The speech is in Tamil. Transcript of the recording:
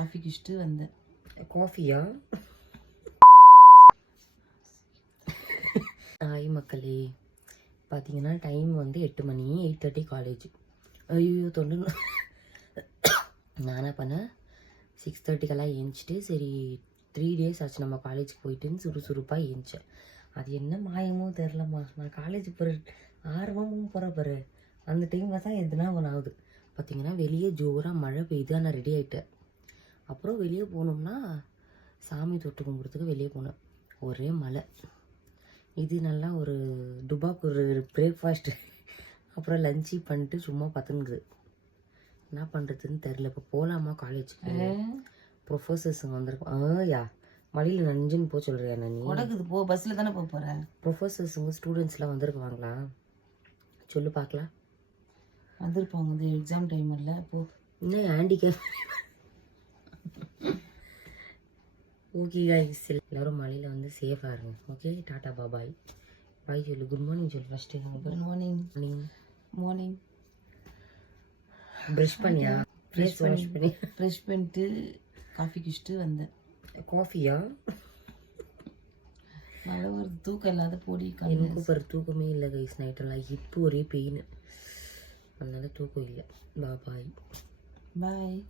காஃபி குடிச்சிட்டு வந்தேன். காஃபியா? ஹாய் மக்களே, பார்த்தீங்கன்னா டைம் வந்து 8 மணி, 8:30 காலேஜ். ஐயோ தொண்டு. நான் என்ன பண்ணேன், 6:30க்கெல்லாம் ஏஞ்சிட்டு சரி 3 days ஆச்சு நம்ம காலேஜுக்கு போயிட்டுன்னு சுறுசுறுப்பாக ஏஞ்சேன். அது என்ன மாயமோ தெரிலம்மா, நான் காலேஜ் போகிற ஆர்வமும் போகிற அந்த டைமில் தான் எதுனா ஒன்று ஆகுது. பார்த்திங்கன்னா வெளியே ஜோராக மழை பெய்யுது, ஆனால் ரெடி ஆகிட்டேன். அப்புறம் வெளியே போனோம்னா சாமி தொட்டு கும்பிட்றதுக்கு வெளியே போனேன், ஒரே மழை. இது நல்லா ஒரு டுபாக்கு ஒரு பிரேக்ஃபாஸ்ட்டு, அப்புறம் லஞ்சு பண்ணிட்டு சும்மா பத்துங்குது. என்ன பண்ணுறதுன்னு தெரில. இப்போ போகலாமா காலேஜுக்கு? ப்ரொஃபஸர்ஸுங்க வந்திருக்கோம். யா மழையில் நஞ்சுன்னு போக சொல்கிறியா? நான் உடக்குது போ, பஸ்ஸில் தானே போக போகிறேன். ப்ரொஃபஸர்ஸுங்க ஸ்டூடெண்ட்ஸ்லாம் வந்திருக்குவாங்களா சொல்லு பார்க்கலாம். வந்திருப்பாங்க, இது எக்ஸாம் டைம் இல்லை. போ. இன்னும் ஹேண்டிகேப். ஓகே கைஸ், எல்லோரும் மழையில் வந்து சேஃபாக இருங்க. ஓகே, டாட்டா பாய். பாய் சொல்லு, குட் மார்னிங் சொல்லு first. Good morning. Morning. Brush பண்ணியா? ப்ரஷ் பண்ணிட்டு காஃபி குடிச்சிட்டு வந்தேன். காஃபியா? மழை வருது, தூக்கம் இல்லாத போடி. எனக்கு ஒரு தூக்கமே இல்லை கைஸ், நைட்டெல்லாம் இப்போ ஒரே பெயின், அதனால தூக்கம் இல்லை. பாய். பாய்.